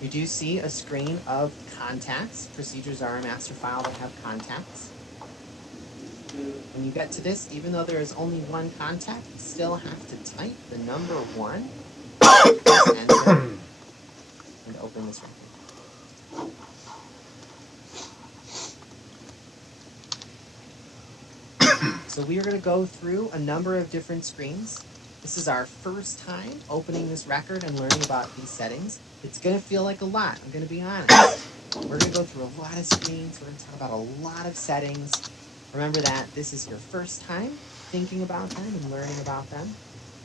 You do see a screen of contacts. Procedures are a master file that have contacts. When you get to this, even though there is only one contact, you still have to type the number 1, enter, and open this record. So we are going to go through a number of different screens. This is our first time opening this record and learning about these settings. It's going to feel like a lot, I'm going to be honest. We're going to go through a lot of screens. We're going to talk about a lot of settings. Remember that this is your first time thinking about them and learning about them.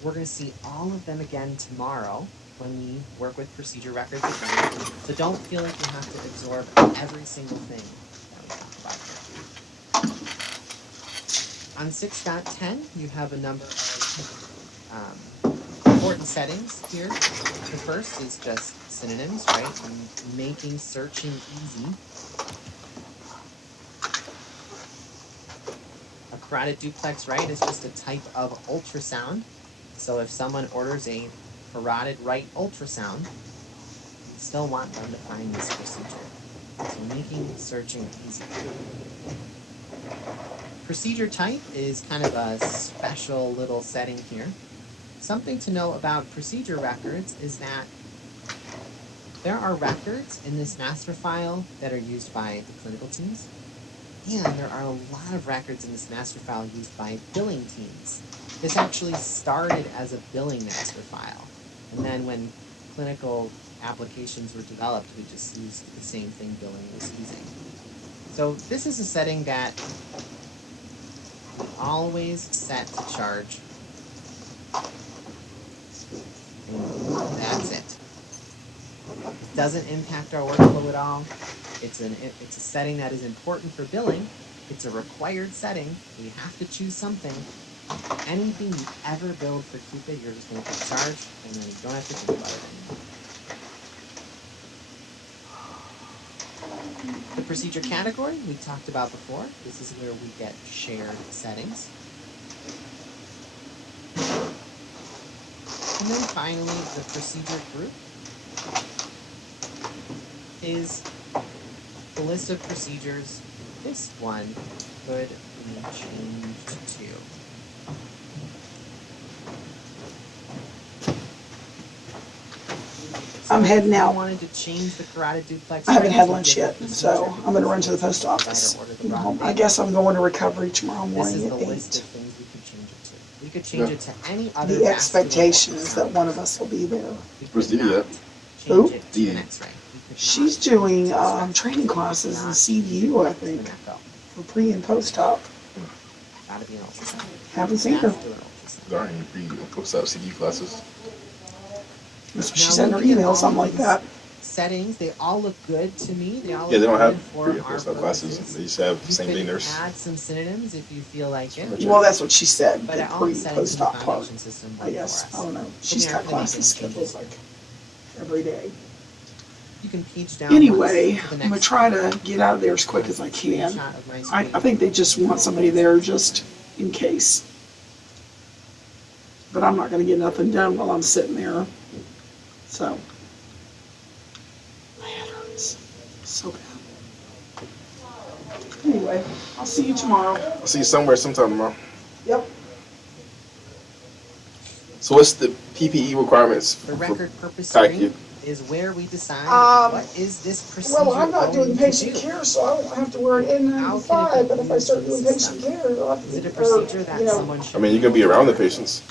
We're going to see all of them again tomorrow when we work with procedure records again. So don't feel like you have to absorb every single thing that we talk about here. On 6.10, you have a number of important settings here. The first is just synonyms, right? And making searching easy. A carotid duplex right is just a type of ultrasound. So if someone orders a carotid right ultrasound, you still want them to find this procedure. So making searching easy. Procedure type is kind of a special little setting here. Something to know about procedure records is that there are records in this master file that are used by the clinical teams, and there are a lot of records in this master file used by billing teams. This actually started as a billing master file, and then when clinical applications were developed, we just used the same thing billing was using. So this is a setting that we always set to charge. And that's it. It doesn't impact our workflow at all. It's a setting that is important for billing. It's a required setting. We have to choose something. Anything you ever build for Cupid, you're just going to put charge, and then you don't have to think about it anymore. The procedure category we talked about before. This is where we get shared settings. And then finally, the procedure group is the list of procedures. This one could be changed to. So I'm heading out. I wanted to change the carotid duplex. I haven't had lunch yet, so I'm going to run to the post office. I guess I'm going to recovery tomorrow This is morning the at list of 8. things we could change it to. We could change it to any other. The expectation is that one of us will be there. Where's Dee at? Who? Change it to an X-ray. She's doing training classes in CVU, I think, for pre and post-op. Gotta be an ultrasound. Haven't seen her. There aren't any pre and post-op CD classes. That's what she said in her email, something like that. Settings, they all look good to me. They all Yeah, they look don't good have for pre and our post-op purposes. classes. They just have You same day could nurse. add some synonyms if you feel like it. Well, that's what she said, But the all the pre settings in the post-op part, foundation system I work guess. for I us. don't know. So She's we got aren't gonna make classes any changes. scheduled like every day. You can page down. Anyway, to the I'm next going to try to get out of there as quick as I can. screenshot of my I screen. think they just want somebody there just in case. But I'm not going to get nothing done while I'm sitting there. So, my head hurts so bad. Anyway, I'll see you tomorrow. I'll see you somewhere sometime tomorrow. Yep. So what's the PPE requirements The record purpose Thank screen you. is where we decide what is this procedure Well, I'm not going doing to patient do. care, so I won't have to wear an How can it N95. be But if I used start in the doing system? patient care, I'll have to Is it a get, procedure that someone should I mean, you can be around the patients.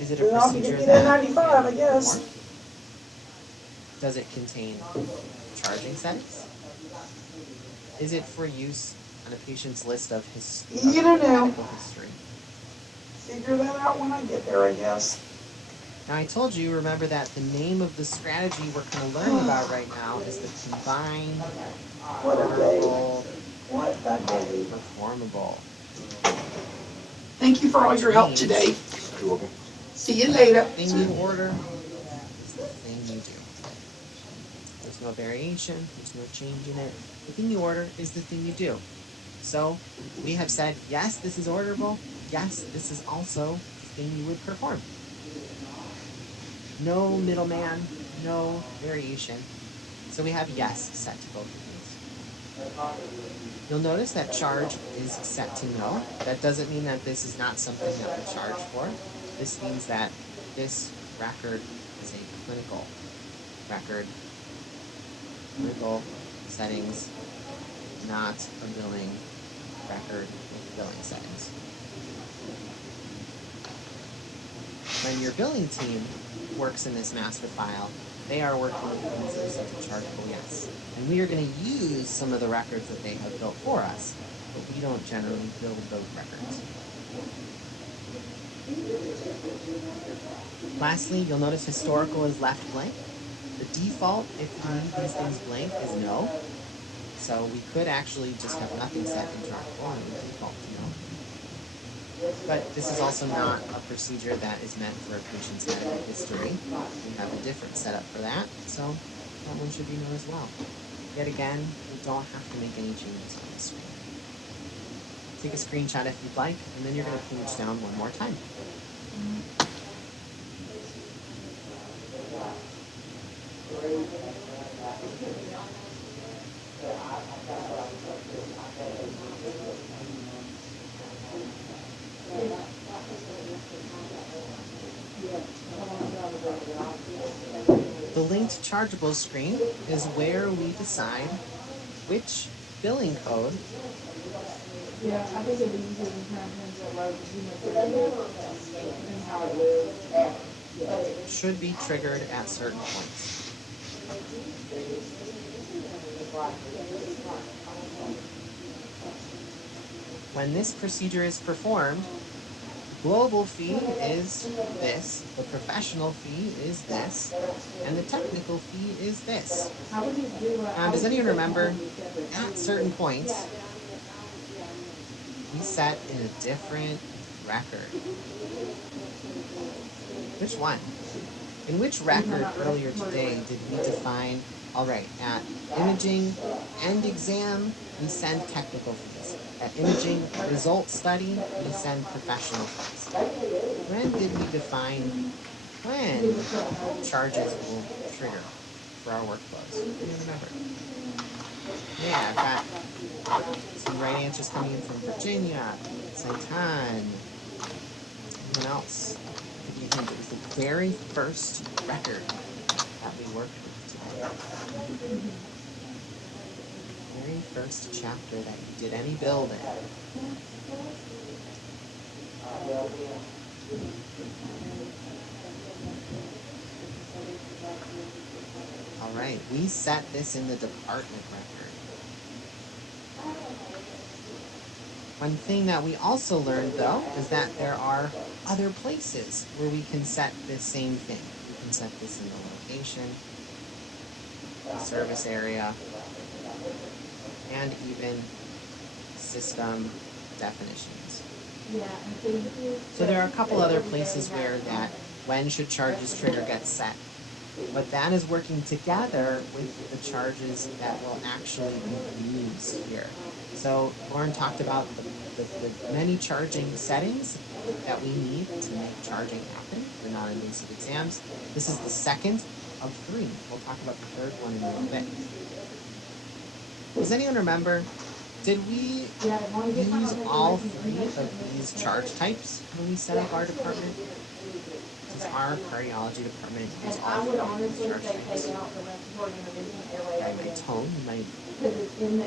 Is it a Then I'll have to procedure get an that N95, I guess. Does it contain charging settings? Is it for use on a patient's list of You don't know. medical history? Figure that out when I get there, I guess. Now I told you, remember that the name of the strategy we're going to learn about right now is the combined What a day. orderable What a day. performable. Thank you for all your help today. You're welcome. See you later. The thing you order is the thing you do. There's no variation, there's no change in it. The thing you order is the thing you do. So we have said, yes, this is orderable. Yes, this is also the thing you would perform. No middleman, no variation. So we have yes set to both of these. You'll notice that charge is set to no. That doesn't mean that this is not something that we charge for. This means that this record is a clinical record. Clinical settings, not a billing record with billing settings. When your billing team works in this master file, they are working with things that are set to chargeable yes. And we are going to use some of the records that they have built for us, but we don't generally build those records. Lastly, you'll notice historical is left blank. The default, if you leave these things blank, is no. So we could actually just have nothing set interactable and default to no. But this is also not a procedure that is meant for a patient's medical history. We have a different setup for that, so that one should be known as well. Yet again, we don't have to make any changes on the screen. Take a screenshot if you'd like, and then you're going to page down one more time. The linked chargeable screen is where we decide which billing code should be triggered at certain points. When this procedure is performed, global fee is this, the professional fee is this, and the technical fee is this. Does anyone remember, at certain points, we set in a different record? Which one? In which record earlier today did we define, all right, at imaging and exam, we send technical fees. At imaging result study, we send professional fees. When did we define when charges will trigger for our workflows? Do you remember? Yeah, I've got some right answers coming in from Virginia, Saitan. Anyone else? I'll give you a hint. It was the very first record that we worked with today. Very first chapter that you did any building. All right, we set this in the department record. One thing that we also learned, though, is that there are other places where we can set this same thing. We can set this in the location, the service area, and even system definitions. So there are a couple other places where that when should charges trigger gets set. But that is working together with the charges that will actually be used here. So Lauren talked about the many charging settings that we need to make charging happen for non-invasive exams. This is the second of 3. We'll talk about the third one in a little bit. Does anyone remember, did we use all 3 of these charge types when we set up our department? Does our cardiology department use all 3 of these charge types? By my tone, you might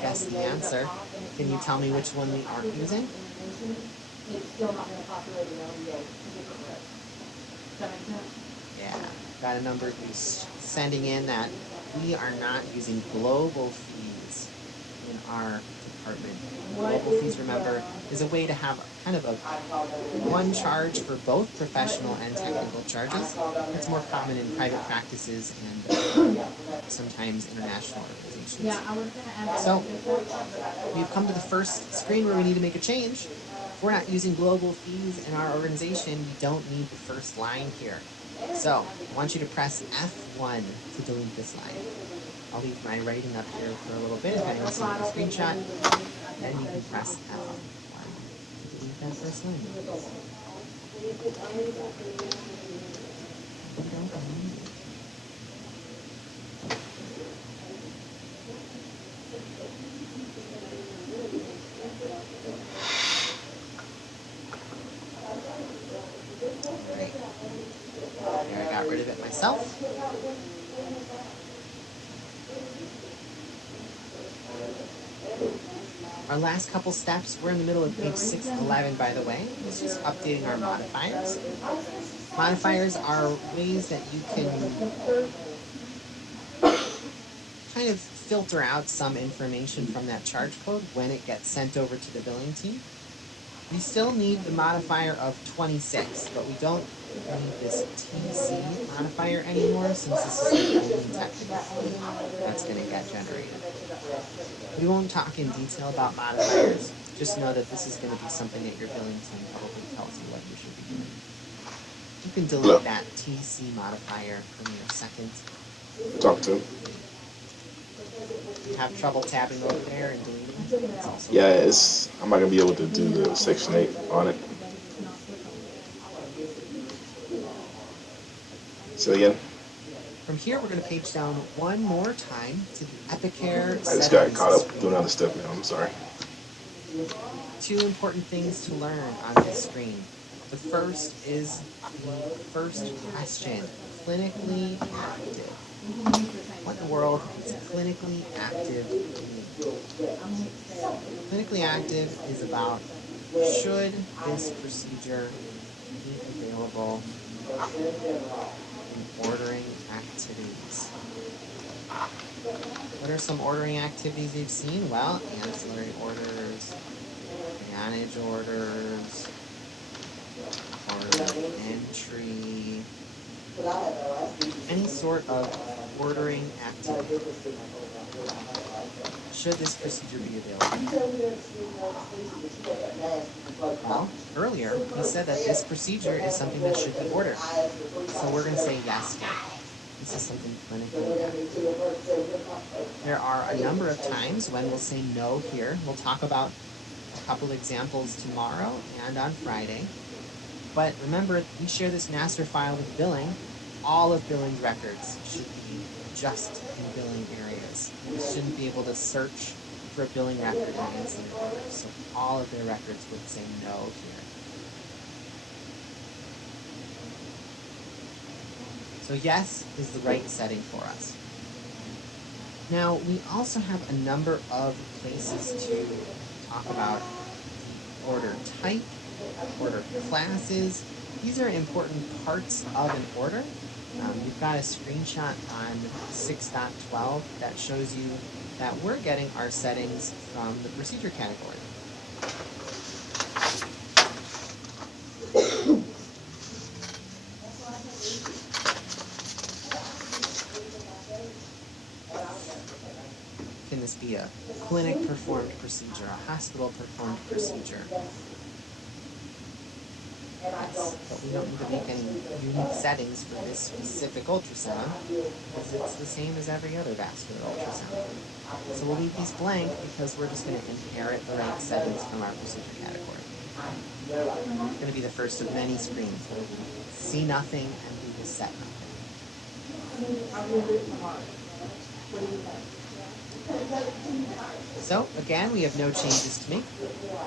guess the answer. Can you tell me which one we aren't using? Yeah, got a number of you sending in that we are not using global fees in our department. Global fees, remember, is a way to have kind of a one charge for both professional and technical charges. It's more common in private practices and sometimes international organizations. So we've come to the first screen where we need to make a change. If we're not using global fees in our organization, we don't need the first line here. So I want you to press F1 to delete this line. I'll leave my writing up here for a little bit. If anyone's seeing the screenshot, then you can press F1 to delete that first line. itself. Our last couple steps, we're in the middle of page 611, by the way. It's just updating our modifiers. Modifiers are ways that you can kind of filter out some information from that charge code when it gets sent over to the billing team. We still need the modifier of 26, but we don't need this TC modifier anymore since this is the only technical key that's going to get generated. We won't talk in detail about modifiers. Just know that this is going to be something that your billing team probably tells you what you should be doing. You can delete that TC modifier from your second. Talk to him. Have trouble tabbing over there and deleting it? It's also Yeah, I'm not gonna be able to do the section 8 on it. So again, from here, we're going to page down one more time to the Epicare I just got settings caught up screen. doing other stuff now. I'm sorry. Two important things to learn on this screen. The first is the first question, clinically active. What in the world does clinically active mean? Clinically active is about should this procedure be available in ordering activities. What are some ordering activities we've seen? Well, ancillary orders, manage orders, order entry, any sort of ordering activity. Should this procedure be available? Well, earlier we said that this procedure is something that should be ordered. So we're going to say yes here. This is something clinically active. There are a number of times when we'll say no here. We'll talk about a couple examples tomorrow and on Friday. But remember, we share this master file with billing. All of billing's records should be just in billing areas. We shouldn't be able to search for a billing record in ancillary orders. So all of their records would say no here. So yes is the right setting for us. Now, we also have a number of places to talk about order type, order classes. These are important parts of an order. We've got a screenshot on 6.12 that shows you that we're getting our settings from the procedure category. Can this be a clinic-performed procedure, a hospital-performed procedure? Yes, but we don't need to make any unique settings for this specific ultrasound because it's the same as every other vascular ultrasound. So we'll leave these blank because we're just going to inherit the right settings from our procedure category. It's going to be the first of many screens where we see nothing and we will set nothing. So again, we have no changes to make.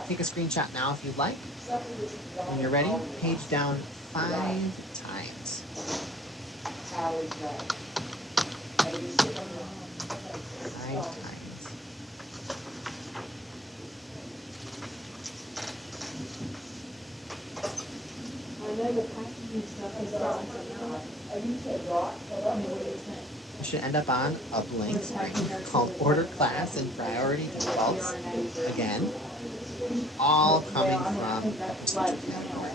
Take a screenshot now if you'd like. When you're ready, page down 5 times. 5 times. You should end up on a blank screen called Order Class and Priority Defaults. Again, all coming from the procedure category.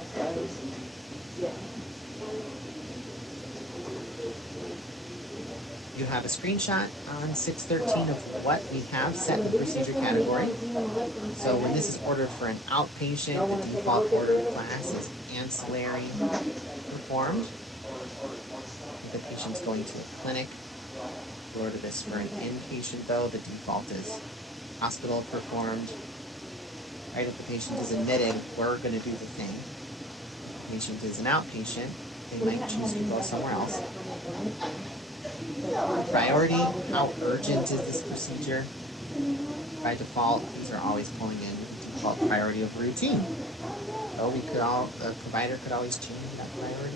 You have a screenshot on 613 of what we have set in the procedure category. So when this is ordered for an outpatient, the default order class is ancillary performed. If the patient's going to a clinic, we'll order this for an inpatient though, the default is hospital performed. Right, if the patient is admitted, we're going to do the thing. If the patient is an outpatient, they might choose to go somewhere else. Priority, how urgent is this procedure? By default, these are always pulling in default priority of routine. So the provider could always change that priority.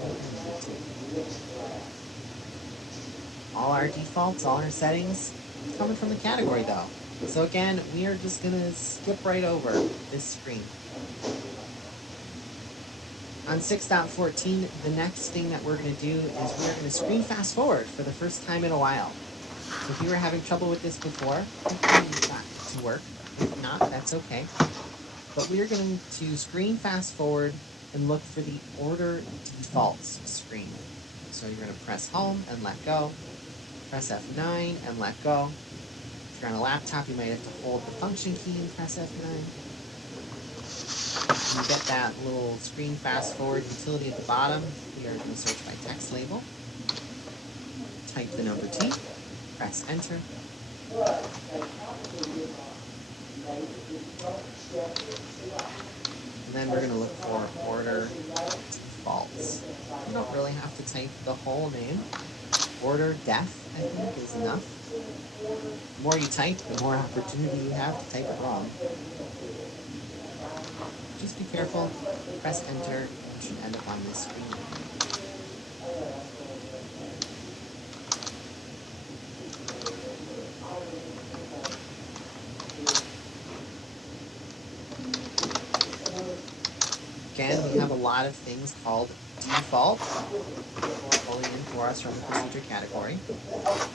all our defaults, all our settings, coming from the category though. So again, we are just gonna skip right over this screen. On 6.14, the next thing that we're going to do is we're going to screen fast forward for the first time in a while. So if you were having trouble with this before, hopefully you got it to work. If not, that's okay. But we're going to screen fast forward and look for the order defaults screen. So you're going to press home and let go, press F9 and let go. If you're on a laptop, you might have to hold the function key and press F9. You get that little screen fast forward utility at the bottom. We are going to search by text label. Type the number T, press enter. And then we're going to look for order defaults. You don't really have to type the whole name. Order def, I think, is enough. The more you type, the more opportunity you have to type it wrong. Just be careful, press enter, you should end up on this screen. Again, we have a lot of things called default pulling in for us from the procedure category.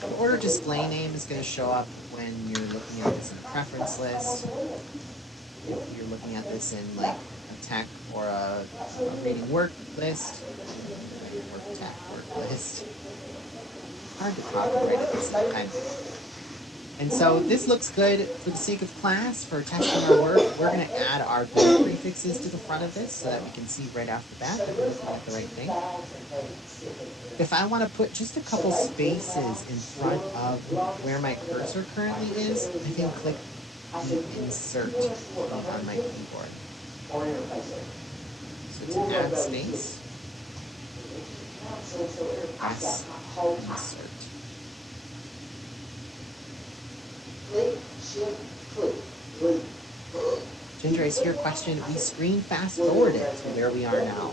The order display name is going to show up when you're looking at this in a preference list. If you're looking at this in like a tech or a reading work list, work list. Hard to talk right at the same time. And so this looks good for the sake of class, for testing our work. We're going to add our build prefixes to the front of this so that we can see right off the bat that we're looking at the right thing. If I want to put just a couple spaces in front of where my cursor currently is, I can click the insert on my keyboard. So to add space, press insert. Ginger, I see your question. We screen fast forwarded to where we are now.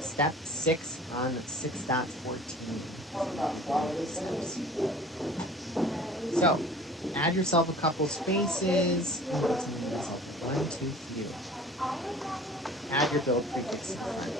Step 6 on 6.14. So, add yourself a couple spaces. One too few. Add your build prefix in front of it.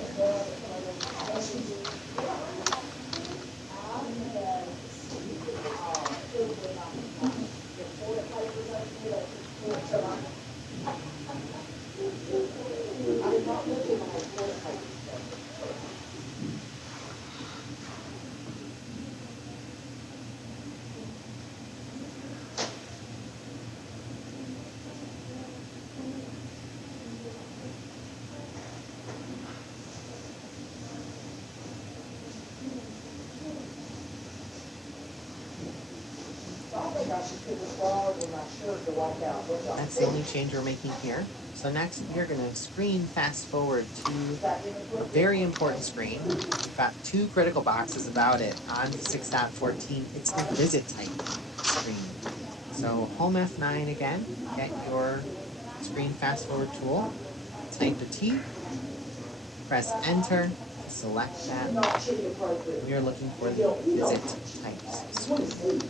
That's the only change we're making here. So next we're going to screen fast forward to a very important screen. We've got two critical boxes about it on 6.14. It's the visit type screen. So home F9 again, get your screen fast forward tool, type the T, press enter, select that. We are looking for the visit types screen.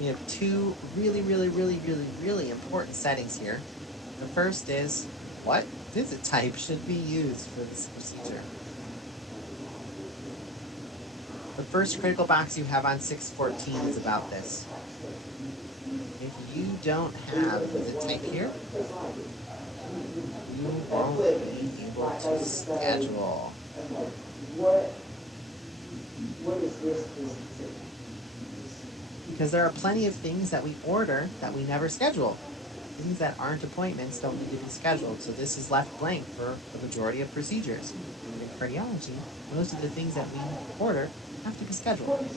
We have two really important settings here. The first is what visit type should be used for this procedure. The first critical box you have on 6.14 is about this. If you don't have visit type here, you won't be able to schedule. Because there are plenty of things that we order that we never schedule. Things that aren't appointments don't need to be scheduled, so this is left blank for the majority of procedures. And in cardiology, most of the things that we order have to be scheduled.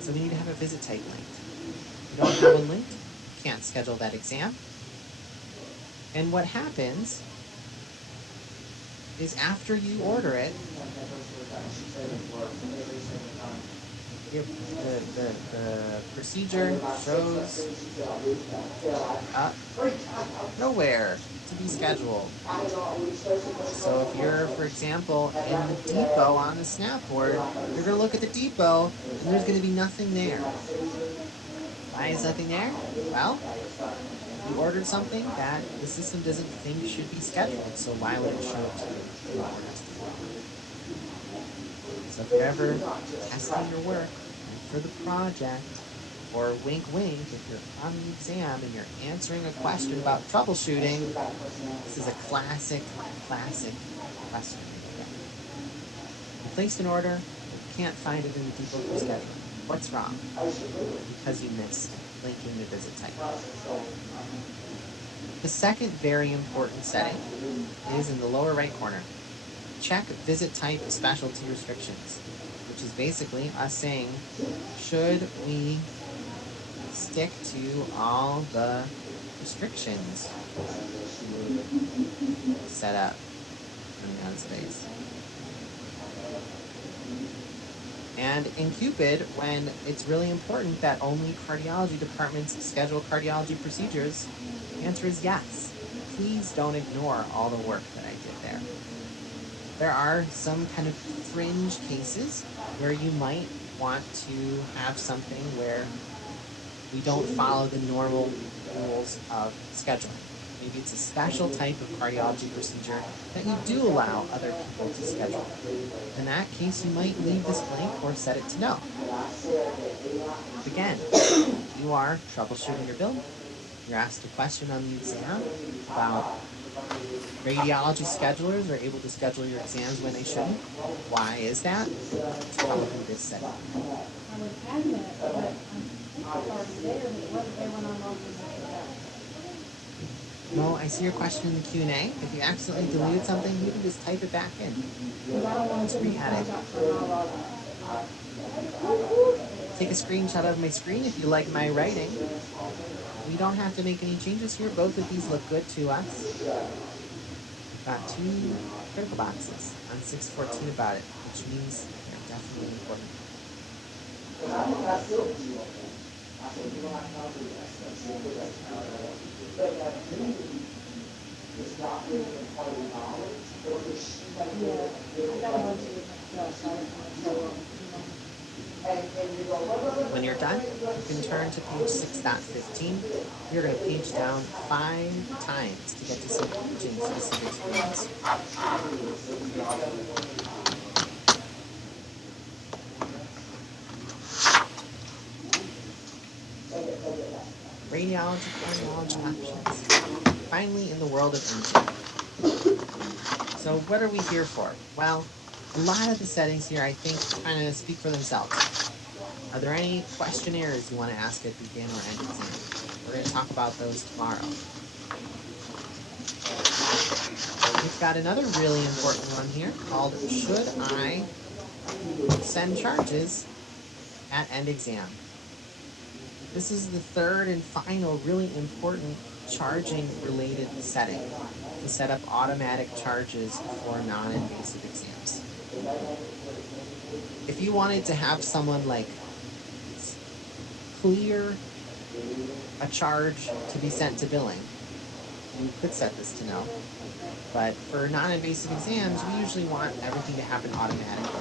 So we need to have a visit type linked. If you don't have one linked, you can't schedule that exam. And what happens is after you order it, Yep, the procedure shows up nowhere to be scheduled. So if you're, for example, in the depot on the snap board, you're going to look at the depot and there's going to be nothing there. Why is nothing there? Well, you ordered something that the system doesn't think should be scheduled, so why would it show it to you in orders? So if you're ever testing your work for the project, or wink wink, if you're on the exam and you're answering a question about troubleshooting, this is a classic question. You placed an order, you can't find it in the depot for scheduling. What's wrong? Because you missed linking the visit type. The second very important setting is in the lower right corner. Check visit type specialty restrictions, which is basically us saying, should we stick to all the restrictions set up on space. And in Cupid, when it's really important that only cardiology departments schedule cardiology procedures, the answer is yes. Please don't ignore all the work that I did there. There are some kind of fringe cases where you might want to have something where we don't follow the normal rules of scheduling. Maybe it's a special type of cardiology procedure that you do allow other people to schedule. In that case, you might leave this blank or set it to no. Again, you are troubleshooting your build. You're asked a question on the exam about radiology schedulers are able to schedule your exams when they shouldn't. Why is that? It's probably this setting. No, I see your question in the Q&A. If you accidentally deleted something, you can just type it back in. Just re-add it. Take a screenshot of my screen if you like my writing. We don't have to make any changes here. Both of these look good to us. We've got two critical boxes on 614 about it, which means they're definitely important. When you're done, you can turn to page 6.15. You're going to page down 5 times to get to some paging specific screens. Radiology, cardiology options. Finally, in the world of imaging. So what are we here for? Well, a lot of the settings here, I think, kind of speak for themselves. Are there any questionnaires you want to ask at the beginning or end exam? We're going to talk about those tomorrow. We've got another really important one here called Should I Send Charges at End Exam? This is the third and final really important charging related setting to set up automatic charges for non-invasive exams. If you wanted to have someone like clear a charge to be sent to billing, you could set this to no. But for non-invasive exams, we usually want everything to happen automatically.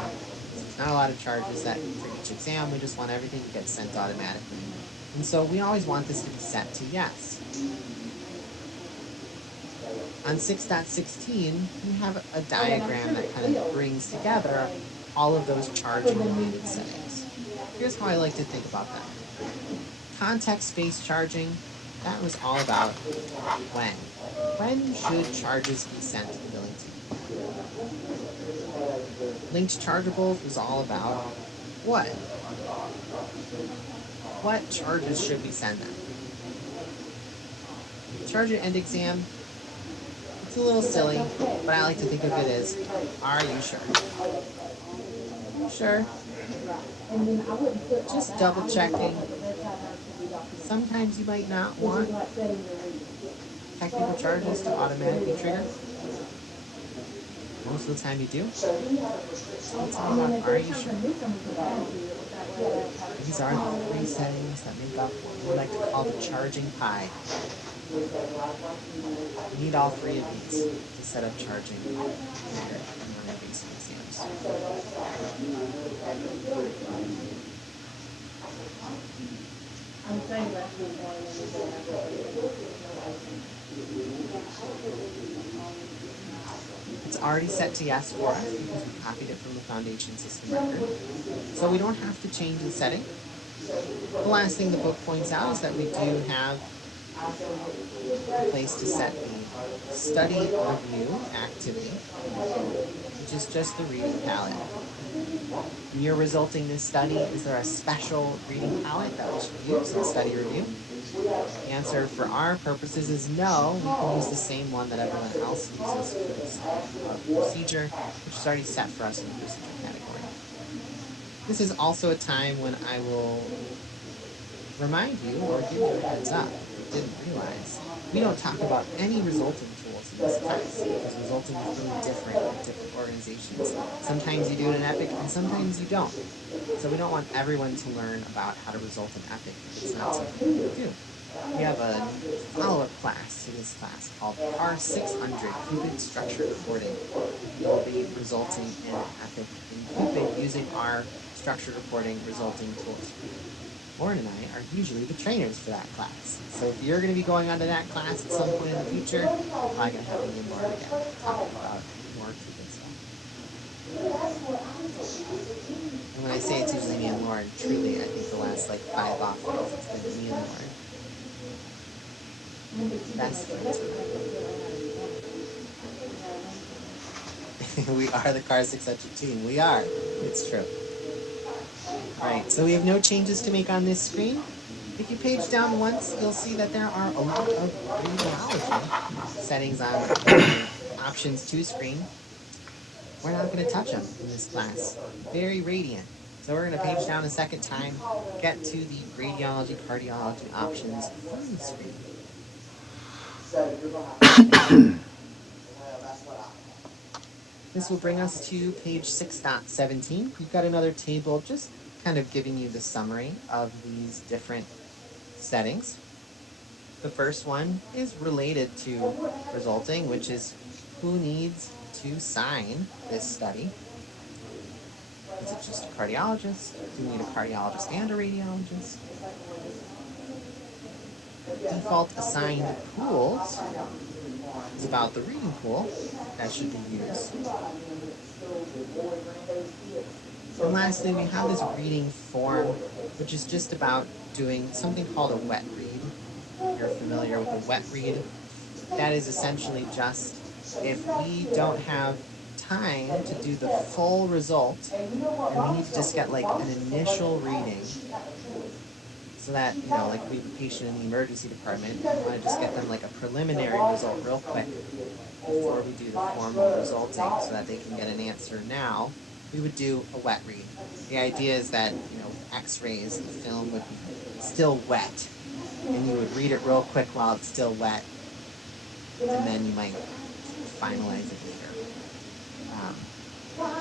There's not a lot of charges that for each exam, we just want everything to get sent automatically. And so we always want this to be set to yes. On 6.16, you have a diagram that kind of brings together all of those charging related settings. Here's how I like to think about that. Context-based charging, that was all about when. When should charges be sent to the billing team? Linked chargeables was all about what? What charges should we send them? Charge at end exam, it's a little silly, but I like to think of it as, are you sure? Sure. Just double checking. Sometimes you might not want technical charges to automatically trigger. Most of the time you do. Let's talk about, are you sure? These are the three settings that make up what we like to call the charging pie. You need all three of these to set up charging for your non-invasive exams. It's already set to yes for us because we copied it from the foundation system record. So we don't have to change the setting. The last thing the book points out is that we do have a place to set the study review activity, which is just the reading palette. When you're resulting this study, is there a special reading palette that we should use in study review? The answer for our purposes is no. We can use the same one that everyone else uses for this procedure, which is already set for us in the procedure category. This is also a time when I will remind you or give you a heads up if you didn't realize we don't talk about any resulting tools in this class because resulting is really different in different organizations. Sometimes you do it in EPIC and sometimes you don't. So we don't want everyone to learn about how to result in EPIC if it's not something we do. We have a follow-up class to this class called R600 Cupid Structured Reporting. You'll be resulting in EPIC in Cupid using our structured reporting resulting tools. Lauren and I are usually the trainers for that class. So if you're going to be going on to that class at some point in the future, I'm probably going to have you and Lauren again talk about more Cupid stuff. And when I say it's usually me and Lauren, truly I think the last 5 offerings it's been me and Lauren. Best friends. We are the Car 600 team. We are. It's true. Alright, so we have no changes to make on this screen. If you page down once, you'll see that there are a lot of radiology settings on the options 2 screen. We're not going to touch them in this class. Very radiant. So we're going to page down a second time, get to the radiology, cardiology options 3 screen. This will bring us to page 6.17. We've got another table just kind of giving you the summary of these different settings. The first one is related to resulting, which is who needs to sign this study. Is it just a cardiologist? Do we need a cardiologist and a radiologist? Default assigned pools is about the reading pool that should be used. And lastly, we have this reading form, which is just about doing something called a wet read. If you're familiar with a wet read, that is essentially just if we don't have time to do the full result, and we need to just get an initial reading, so that, we have a patient in the emergency department, we want to just get them a preliminary result real quick before we do the formal resulting so that they can get an answer now, we would do a wet read. The idea is that, with x-rays, the film would be still wet, and you would read it real quick while it's still wet, and then you might finalize it later.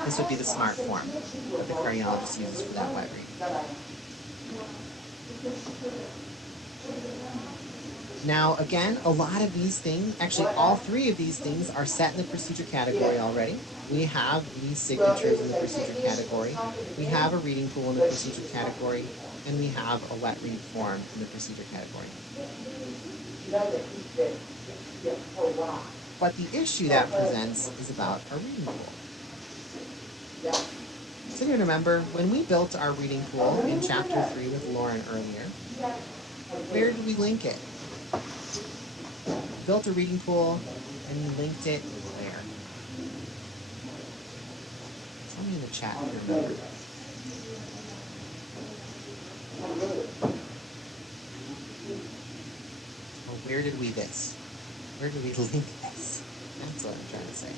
This would be the smart form that the cardiologist uses for that wet read. Now, again, a lot of these things, actually all 3 of these things are set in the procedure category already. We have these signatures in the procedure category. We have a reading pool in the procedure category, and we have a wet read form in the procedure category. But the issue that presents is about our reading pool. So you remember, when we built our reading pool in Chapter 3 with Lauren earlier, where did we link it? Built a reading pool, and we linked it where? Tell me in the chat if you remember. Or where did we this? Where did we link this? That's what I'm trying to say.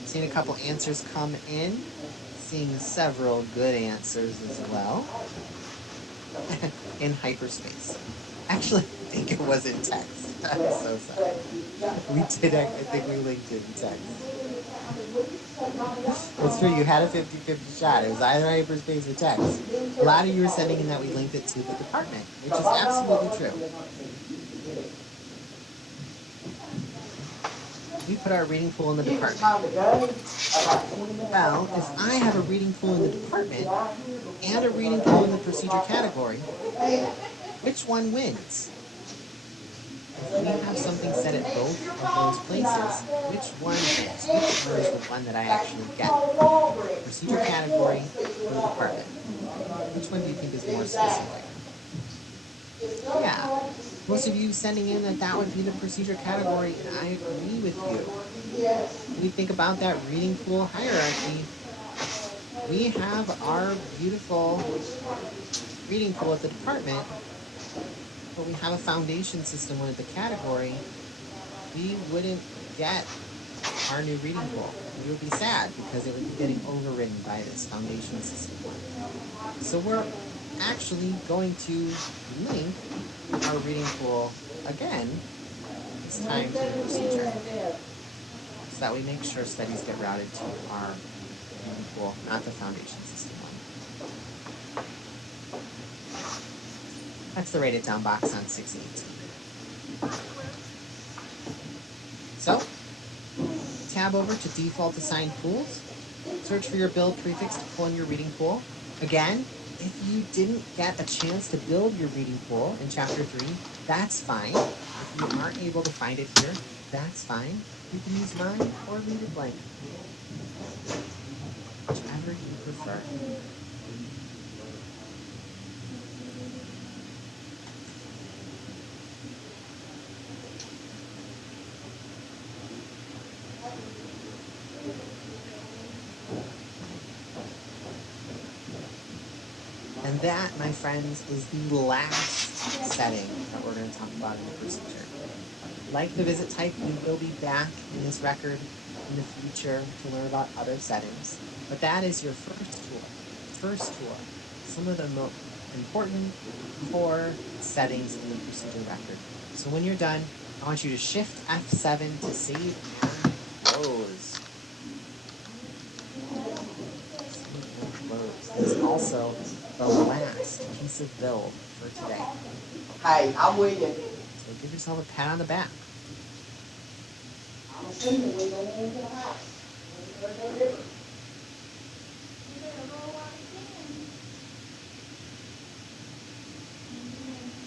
I'm seeing a couple answers come in. Seeing several good answers as well. In hyperspace. Actually, I think it was in text. I'm so sorry. We did, I think we linked it in text. It's true, you had a 50-50 shot. It was either hyperspace or text. A lot of you were sending in that we linked it to the department, which is absolutely true. We put our reading pool in the department. Well, if I have a reading pool in the department and a reading pool in the procedure category, which one wins? If we have something set at both of those places, which one wins? Which one is the one that I actually get? Procedure category or the department? Which one do you think is more specific? Yeah, most of you sending in that would be the procedure category, and I agree with you. When we think about that reading pool hierarchy, we have our beautiful reading pool at the department, but we have a foundation system one at the category. We wouldn't get our new reading pool. We would be sad because it would be getting overridden by this foundation system one. So we're actually going to link our reading pool again this time to the procedure, so that we make sure studies get routed to our reading pool, not the foundation system one. That's the write it down box on 618. So, tab over to default assigned pools, search for your build prefix to pull in your reading pool. Again, if you didn't get a chance to build your reading pool in chapter 3, that's fine. If you aren't able to find it here, that's fine. You can use mine or leave it blank. Whichever you prefer. And that, my friends, is the last setting that we're going to talk about in the procedure. Like the visit type, we will be back in this record in the future to learn about other settings. But that is your first tour. Some of the most important core settings in the procedure record. So when you're done, I want you to shift F7 to save and close. This is also the last piece of build for today. Hey, I'm with you. So give yourself a pat on the back.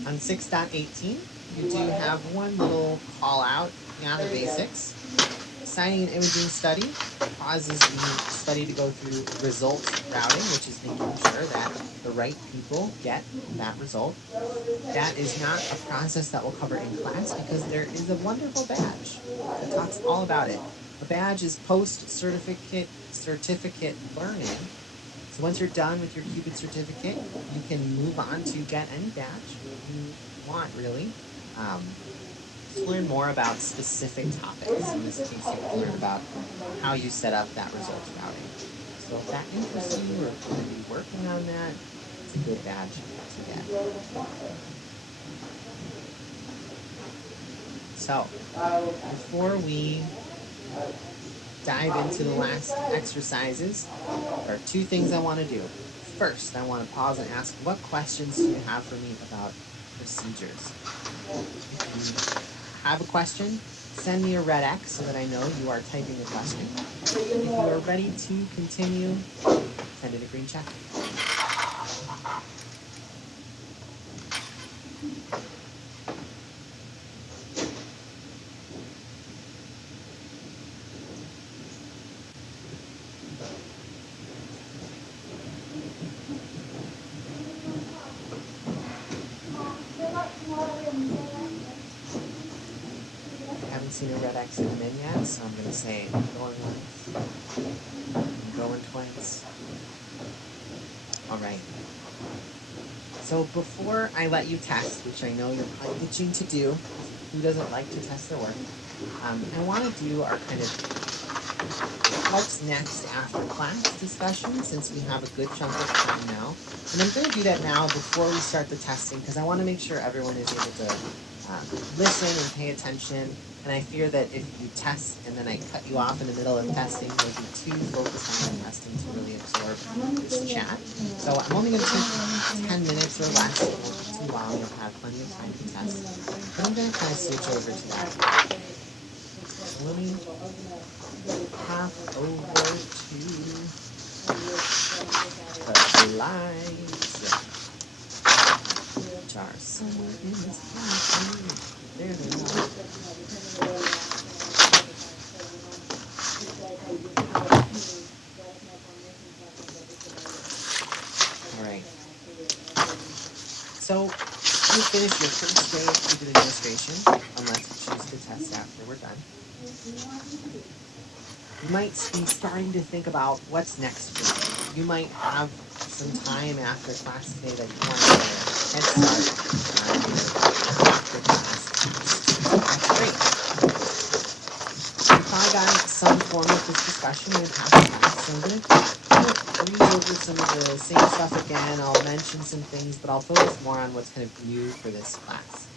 On 6.18, you do have one little call out beyond the basics. Assigning an imaging study causes the study to go through result routing, which is making sure that the right people get that result. That is not a process that we'll cover in class because there is a wonderful badge that talks all about it. A badge is post-certificate learning. So once you're done with your Cupid certificate, you can move on to get any badge you want, really. To learn more about specific topics. In this case, you can learn about how you set up that results routing. So if that interests you or if you're going to be working on that, it's a good badge to get. So, before we dive into the last exercises, there are two things I want to do. First, I want to pause and ask, what questions do you have for me about procedures? If you have a question, send me a red X so that I know you are typing a question. If you are ready to continue, send it a green check. Seen a red X in them in yet, so I'm going to say going once, going twice. All right. So before I let you test, which I know you're probably itching to do, who doesn't like to test their work, I want to do our kind of what's next after class discussion, since we have a good chunk of time now. And I'm going to do that now before we start the testing, because I want to make sure everyone is able to listen and pay attention. And I fear that if you test and then I cut you off in the middle of testing, you'll be too focused on your testing to really absorb this chat. So I'm only going to take 10 minutes or less. It won't be too long. You'll have plenty of time to test. But I'm going to kind of switch over to that. So let me hop over to the slides, which are somewhere in this place. There they are. All right. So you finish your first day of Cupid administration, unless you choose to test after we're done. You might be starting to think about what's next for you. You might have some time after class today that you want to head start on your class. That's great. You probably got some form of this discussion in past class, so I'm going to read over some of the same stuff again. I'll mention some things, but I'll focus more on what's kind of new for this class.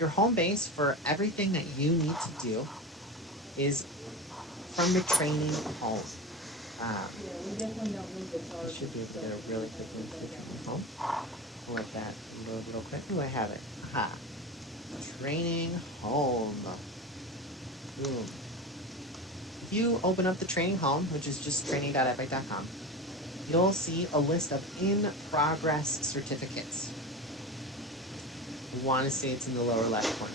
Your home base for everything that you need to do is from the training home. You should be able to get a really quick link to the training home. I'll let that load real quick. Ooh, I have it. Aha. Training home. Boom. If you open up the training home, which is just training.epic.com, you'll see a list of in-progress certificates. You want to say it's in the lower left corner.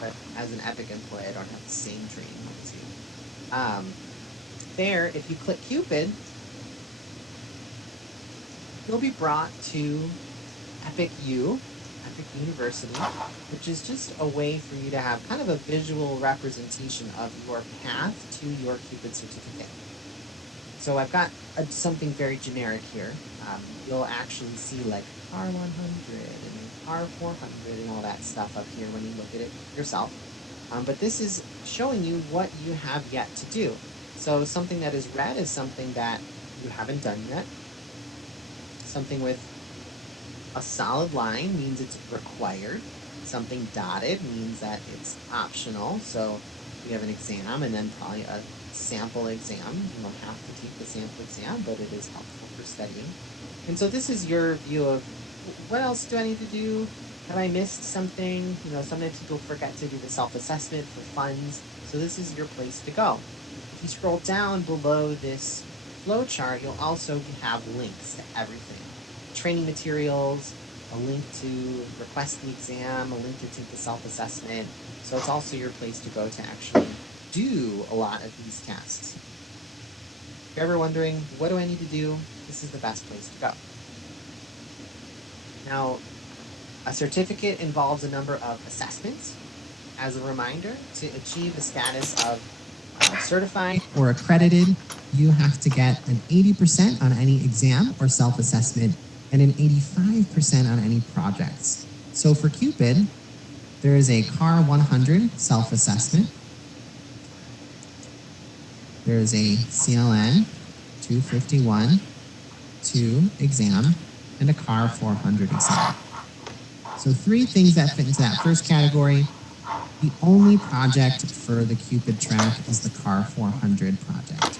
But as an Epic employee, I don't have the same training as you. There, if you click Cupid, you'll be brought to Epic University, which is just a way for you to have kind of a visual representation of your path to your Cupid certificate. So I've got something very generic here. You'll actually see like R100 and R400 and all that stuff up here when you look at it yourself. But this is showing you what you have yet to do. So something that is red is something that you haven't done yet. Something with a solid line means it's required. Something dotted means that it's optional. So you have an exam and then probably a sample exam. You don't have to take the sample exam, but it is helpful for studying. And so this is your view of what else do I need to do? Have I missed something? You know, sometimes people forget to do the self-assessment for funds. So this is your place to go. If you scroll down below this flowchart, you'll also have links to everything. Training materials, a link to request the exam, a link to take the self-assessment. So it's also your place to go to actually do a lot of these tasks. If you're ever wondering, what do I need to do? This is the best place to go. Now, a certificate involves a number of assessments. As a reminder, to achieve the status of certified or accredited, you have to get an 80% on any exam or self-assessment and an 85% on any projects. So for Cupid, there is a CAR 100 self-assessment. There is a CLN 251 2 exam and a CAR 400 exam. So 3 things that fit into that first category. The only project for the Cupid track is the CAR 400 project.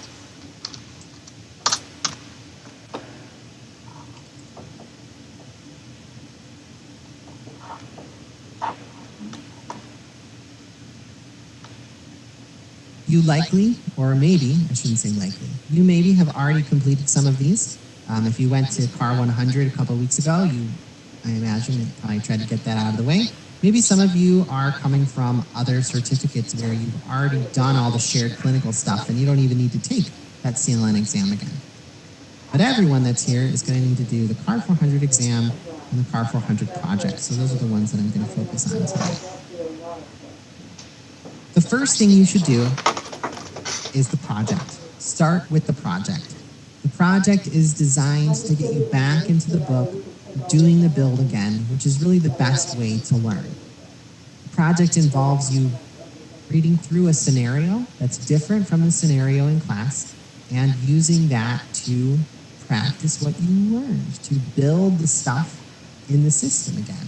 You likely, or maybe, I shouldn't say likely, you maybe have already completed some of these. If you went to CAR 100 a couple of weeks ago, I imagine you probably tried to get that out of the way. Maybe some of you are coming from other certificates where you've already done all the shared clinical stuff and you don't even need to take that CLN exam again. But everyone that's here is going to need to do the CAR 400 exam and the CAR 400 project. So those are the ones that I'm going to focus on today. The first thing you should do is the project. Start with the project. The project is designed to get you back into the book, doing the build again, which is really the best way to learn. The project involves you reading through a scenario that's different from the scenario in class and using that to practice what you learned, to build the stuff in the system again.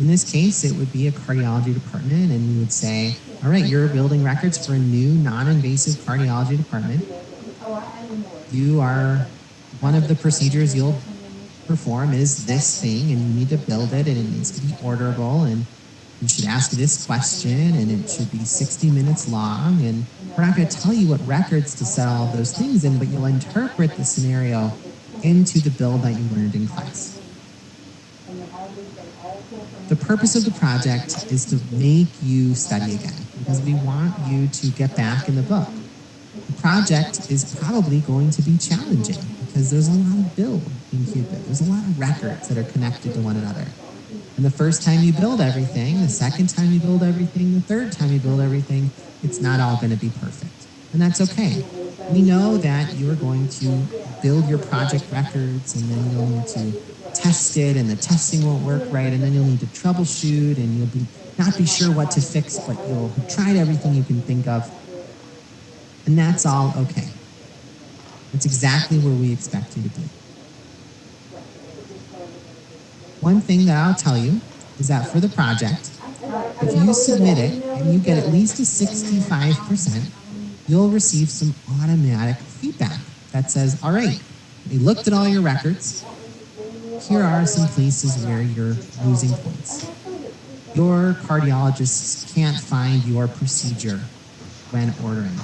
In this case, it would be a cardiology department, and you would say, all right, you're building records for a new non-invasive cardiology department. You are, one of the procedures you'll perform is this thing, and you need to build it, and it needs to be orderable, and you should ask this question, and it should be 60 minutes long, and we're not going to tell you what records to set all of those things in, but you'll interpret the scenario into the build that you learned in class. The purpose of the project is to make you study again, because we want you to get back in the book. The project is probably going to be challenging because there's a lot of build in Cupid. There's a lot of records that are connected to one another. And the first time you build everything, the second time you build everything, the third time you build everything, it's not all going to be perfect. And that's okay. We know that you're going to build your project records, and then you'll need to test it, and the testing won't work right, and then you'll need to troubleshoot, and you'll not be sure what to fix, but you'll have tried everything you can think of. And that's all okay. That's exactly where we expect you to be. One thing that I'll tell you is that for the project, if you submit it and you get at least a 65%, you'll receive some automatic feedback that says, all right, we looked at all your records. Here are some places where you're losing points. Your cardiologists can't find your procedure when ordering.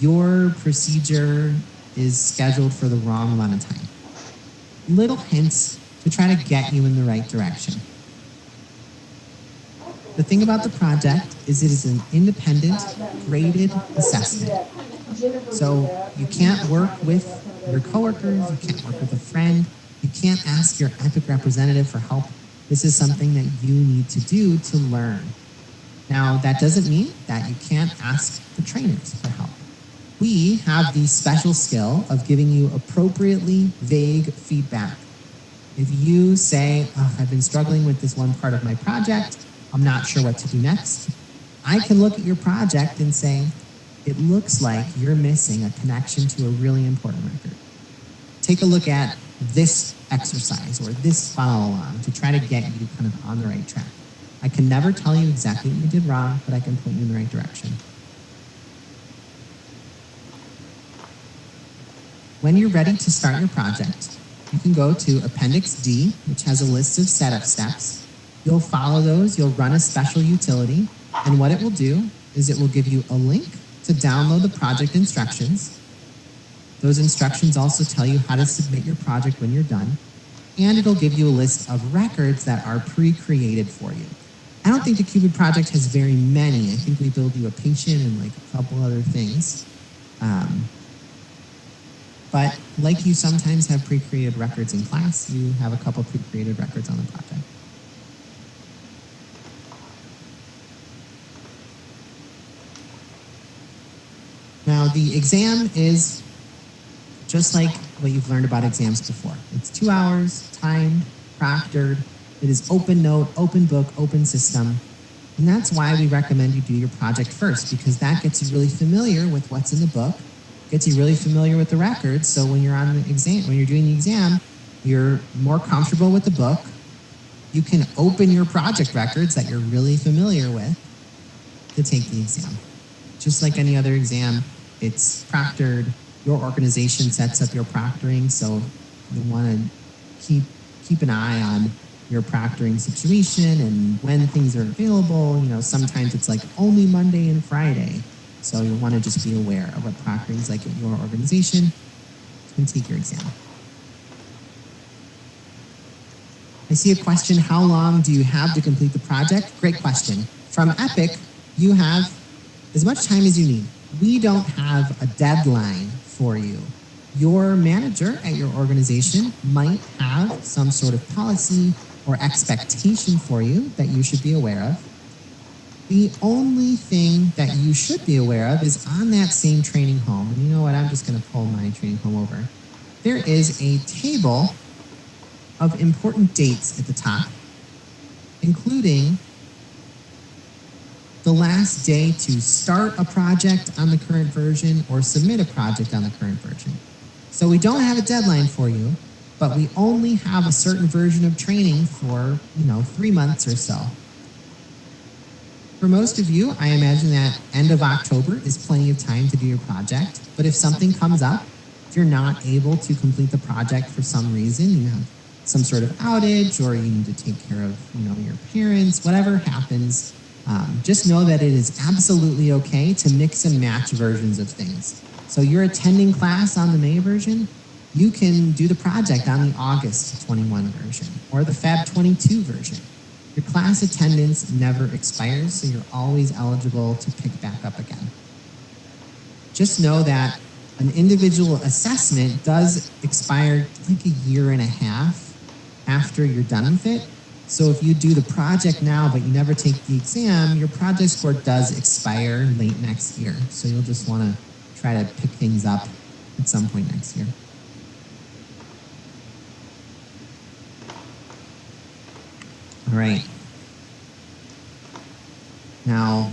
Your procedure is scheduled for the wrong amount of time. Little hints to try to get you in the right direction. The thing about the project is it is an independent, graded assessment. So you can't work with your coworkers, you can't work with a friend, you can't ask your Epic representative for help. This is something that you need to do to learn. Now, that doesn't mean that you can't ask the trainers for help. We have the special skill of giving you appropriately vague feedback. If you say, oh, I've been struggling with this one part of my project, I'm not sure what to do next, I can look at your project and say, it looks like you're missing a connection to a really important record. Take a look at this exercise or this follow along to try to get you kind of on the right track. I can never tell you exactly what you did wrong, but I can point you in the right direction. When you're ready to start your project, you can go to Appendix D, which has a list of setup steps. You'll follow those, you'll run a special utility, and what it will do is it will give you a link to download the project instructions. Those instructions also tell you how to submit your project when you're done, and it'll give you a list of records that are pre-created for you. I don't think the Cupid project has very many. I think we build you a patient and like a couple other things. But like you sometimes have pre-created records in class, you have a couple pre-created records on the project. Now, the exam is just like what you've learned about exams before. It's 2 hours, timed, proctored. It is open note, open book, open system. And that's why we recommend you do your project first, because that gets you really familiar with what's in the book, gets you really familiar with the records. So when you're on the exam, when you're doing the exam, you're more comfortable with the book. You can open your project records that you're really familiar with to take the exam. Just like any other exam, it's proctored. Your organization sets up your proctoring, so you want to keep an eye on your proctoring situation and when things are available. You know, sometimes it's like only Monday and Friday. So you'll want to just be aware of what proctoring is like at your organization and take your exam. I see a question, how long do you have to complete the project? Great question. From Epic, you have as much time as you need. We don't have a deadline for you. Your manager at your organization might have some sort of policy or expectation for you that you should be aware of. The only thing that you should be aware of is on that same training home. And you know what? I'm just going to pull my training home over. There is a table of important dates at the top, including the last day to start a project on the current version or submit a project on the current version. So we don't have a deadline for you, but we only have a certain version of training for, 3 months or so. For most of you, I imagine that end of October is plenty of time to do your project, but if something comes up, if you're not able to complete the project for some reason, you have some sort of outage or you need to take care of, your parents, whatever happens, just know that it is absolutely okay to mix and match versions of things. So you're attending class on the May version, you can do the project on the August 21 version or the Feb 22 version. Your class attendance never expires, so you're always eligible to pick back up again. Just know that an individual assessment does expire like a year and a half after you're done with it. So if you do the project now, but you never take the exam, your project score does expire late next year. So you'll just want to try to pick things up at some point next year. All right. Now,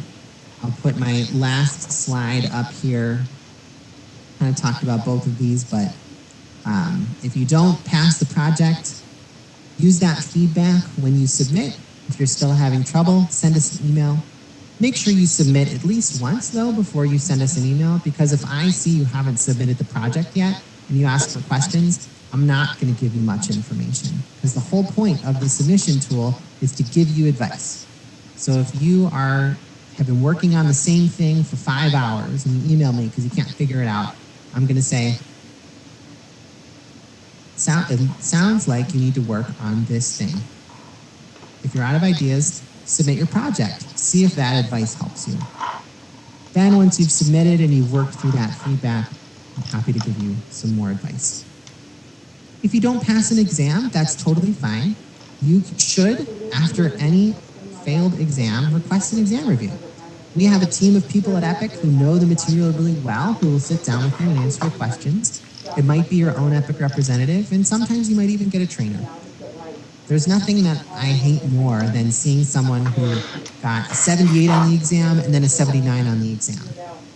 I'll put my last slide up here. Kind of talked about both of these, but if you don't pass the project, use that feedback when you submit. If you're still having trouble, send us an email. Make sure you submit at least once, though, before you send us an email, because if I see you haven't submitted the project yet and you ask for questions, I'm not going to give you much information, because the whole point of the submission tool is to give you advice. So if you have been working on the same thing for 5 hours and you email me because you can't figure it out, I'm going to say, it sounds like you need to work on this thing. If you're out of ideas, submit your project. See if that advice helps you. Then once you've submitted and you've worked through that feedback, I'm happy to give you some more advice. If you don't pass an exam, that's totally fine. You should, after any failed exam, request an exam review. We have a team of people at Epic who know the material really well, who will sit down with you and answer your questions. It might be your own Epic representative, and sometimes you might even get a trainer. There's nothing that I hate more than seeing someone who got a 78 on the exam and then a 79 on the exam.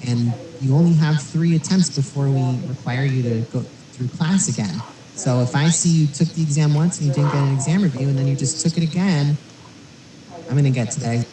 And you only have 3 attempts before we require you to go through class again. So if I see you took the exam once and you didn't get an exam review and then you just took it again, I'm going to get to that